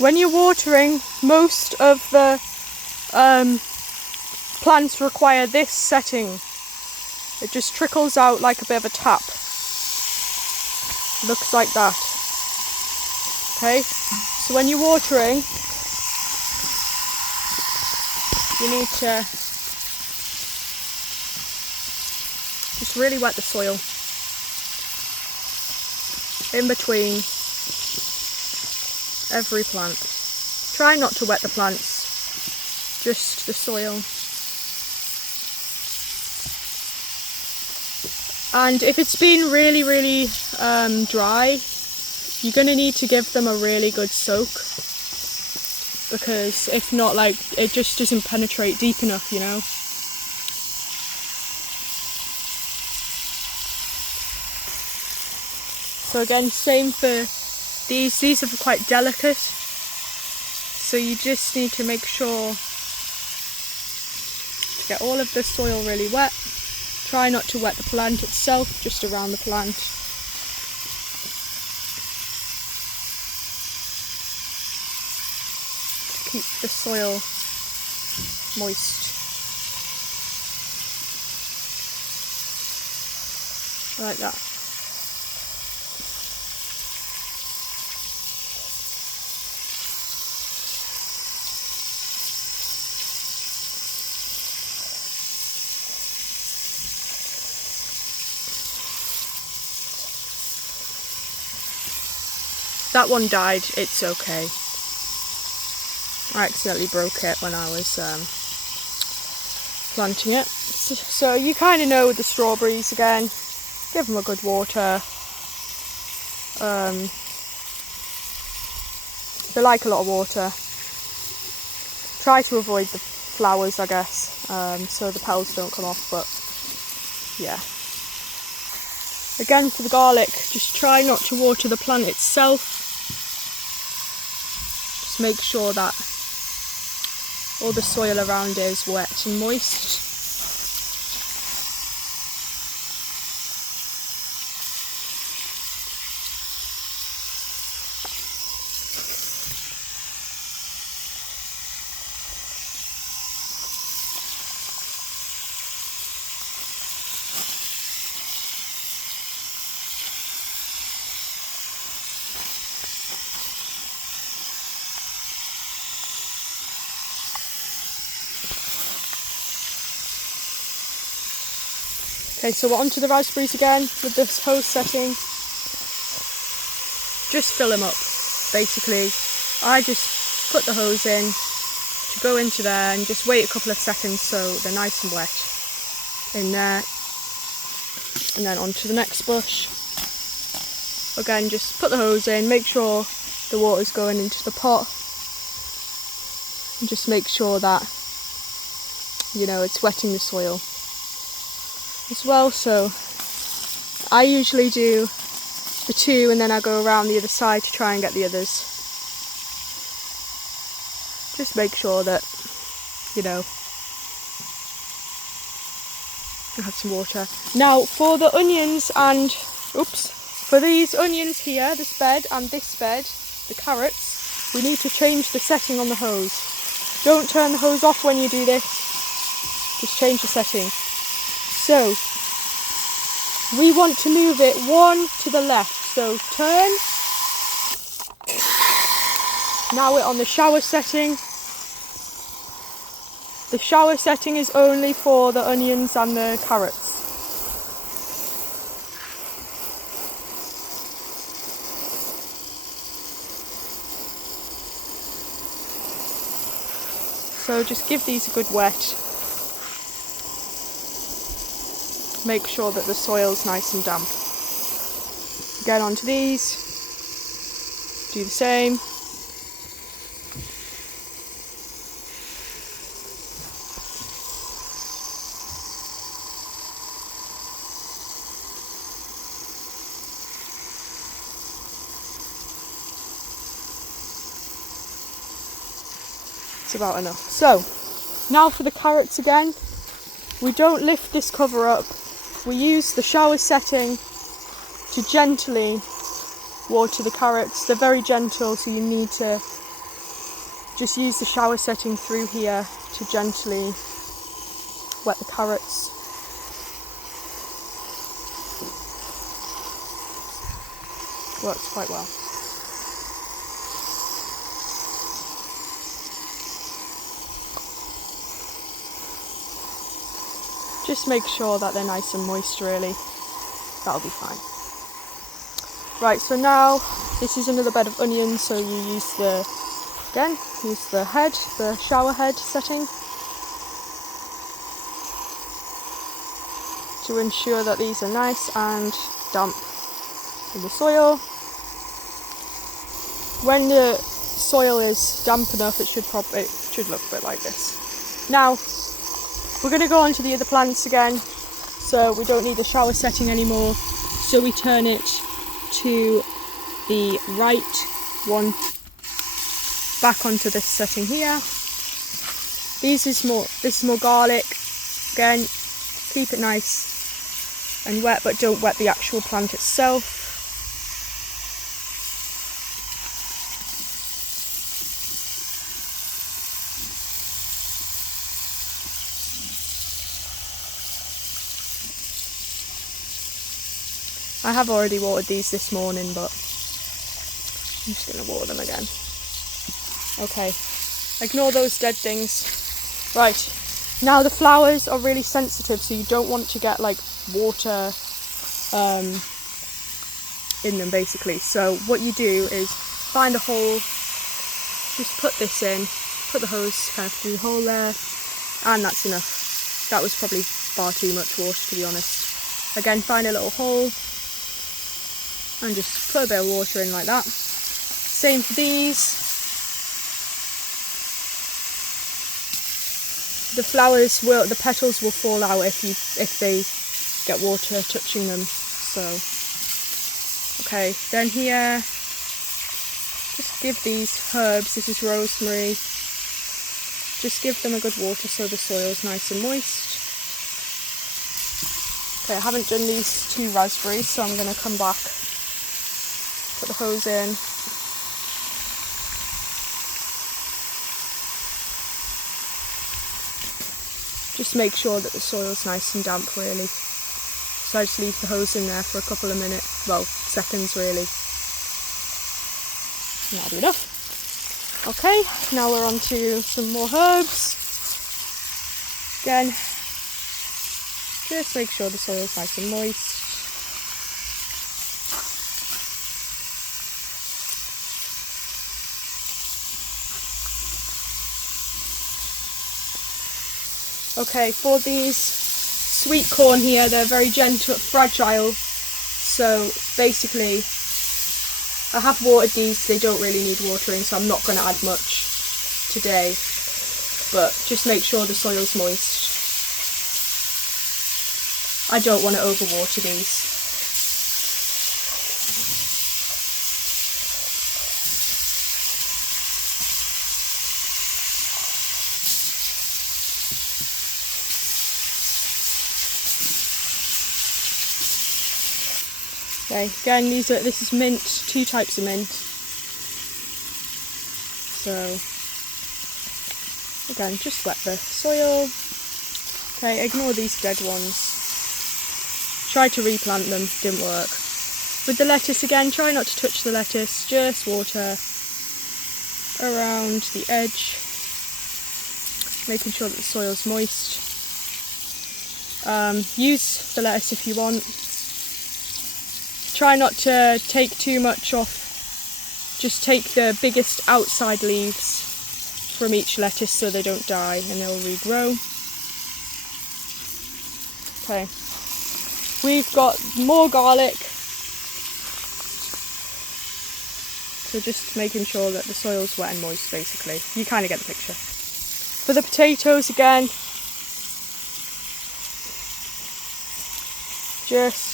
When you're watering, most of the plants require this setting. It just trickles out like a bit of a tap. Looks like that. Okay, so when you're watering, you need to just really wet the soil in between every plant. Try not to wet the plants, just the soil. And if it's been really dry, you're going to need to give them a really good soak, because if not, like, it just doesn't penetrate deep enough, you know. So again, same for these are quite delicate, so you just need to make sure to get all of the soil really wet. Try not to wet the plant itself, just around the plant. To keep the soil moist. Like that. That one died, it's okay. I accidentally broke it when I was planting it. So you kind of know with the strawberries again, give them a good water. They like a lot of water. Try to avoid the flowers, I guess, so the petals don't come off, but yeah. Again, for the garlic, just try not to water the plant itself. Just make sure that all the soil around it is wet and moist. Okay, so we're onto the raspberries again with this hose setting. Just fill them up, basically. I just put the hose in to go into there and just wait a couple of seconds so they're nice and wet in there. And then onto the next bush. Again, just put the hose in, make sure the water's going into the pot. And just make sure that, you know, it's wetting the soil as well. So I usually do the two and then I go around the other side to try and get the others. Just make sure that, you know, I have some water. Now for the onions and, for these onions here, this bed and this bed, the carrots, we need to change the setting on the hose. Don't turn the hose off when you do this, just change the setting. So, we want to move it one to the left, so turn. Now we're on the shower setting. The shower setting is only for the onions and the carrots. So just give these a good wet. Make sure that the soil's nice and damp. Get onto these. Do the same. It's about enough. So, now for the carrots again. We don't lift this cover up. We use the shower setting to gently water the carrots. They're very gentle, so you need to Just use the shower setting through here to gently wet the carrots. Works quite well. Just make sure that they're nice and moist really. That'll be fine. Right, so now this is another bed of onions, so you use the head, the shower head setting to ensure that these are nice and damp in the soil. When the soil is damp enough, it should look a bit like this. Now we're going to go on to the other plants again, so we don't need the shower setting anymore, so we turn it to the right one, back onto this setting here. This is more garlic. Again, keep it nice and wet, but don't wet the actual plant itself. I have already watered these this morning, but I'm just going to water them again. Okay, ignore those dead things. Right, now the flowers are really sensitive, so you don't want to get like water in them basically. So what you do is find a hole, just put this in, put the hose kind of through the hole there, and that's enough. That was probably far too much water, to be honest. Again, find a little hole and just put a bit of water in like that. Same for these. The petals will fall out if they get water touching them. So, okay, then here, just give these herbs, this is rosemary, just give them a good water so the soil's nice and moist. Okay, I haven't done these two raspberries, so I'm going to come back, put the hose in. Just make sure that the soil's nice and damp really. So I just leave the hose in there for a couple of minutes, well, seconds really. And that'll be enough. Okay, now we're on to some more herbs. Again, just make sure the soil's nice and moist. Okay, for these sweet corn here, they're very gentle, fragile, so basically I have watered these, they don't really need watering, so I'm not going to add much today, but just make sure the soil's moist. I don't want to overwater these. Okay, again, this is mint, two types of mint. So, again, just wet the soil. Okay, ignore these dead ones. Tried to replant them, didn't work. With the lettuce again, try not to touch the lettuce, just water around the edge, making sure that the soil's moist. Use the lettuce if you want. Try not to take too much off, just take the biggest outside leaves from each lettuce so they don't die and they'll regrow. Okay, we've got more garlic, so just making sure that the soil's wet and moist basically. You kind of get the picture. For the potatoes again, just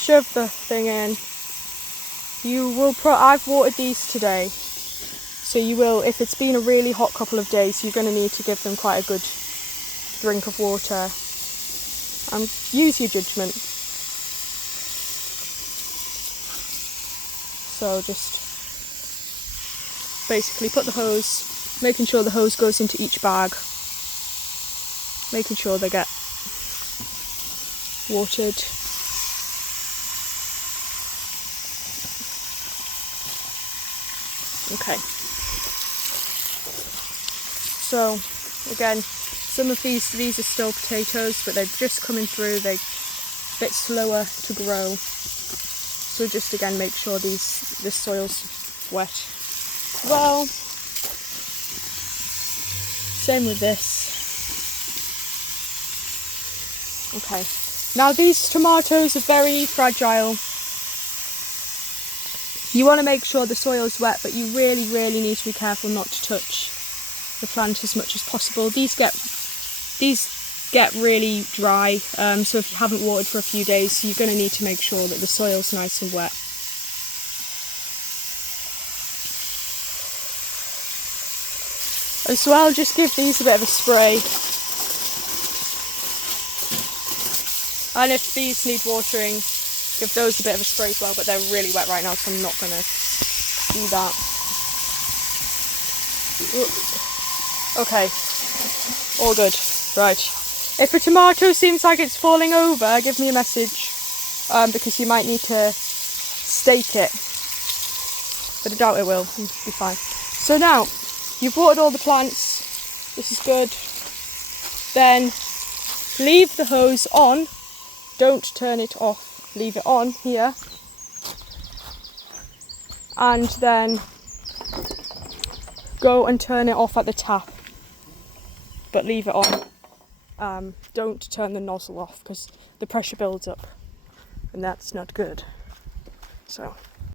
shove the thing in. I've watered these today, so you will, if it's been a really hot couple of days, you're going to need to give them quite a good drink of water. Use your judgment. So just basically put the hose, making sure the hose goes into each bag, making sure they get watered. Okay. So again, some of these are still potatoes, but they're just coming through. They're a bit slower to grow. So just again make sure this soil's wet. Well, same with this. Okay. Now these tomatoes are very fragile. You want to make sure the soil's wet, but you really need to be careful not to touch the plant as much as possible. These get really dry, so if you haven't watered for a few days, you're going to need to make sure that the soil's nice and wet. As well, just give these a bit of a spray. And if these need watering, give those a bit of a spray as well, but they're really wet right now, so I'm not going to do that. Okay, all good. Right. If a tomato seems like it's falling over, give me a message, because you might need to stake it. But I doubt it will, it'll be fine. So now, you've watered all the plants, this is good. Then leave the hose on, don't turn it off, leave it on here. And then go and turn it off at the tap, but leave it on. Don't turn the nozzle off because the pressure builds up and that's not good. So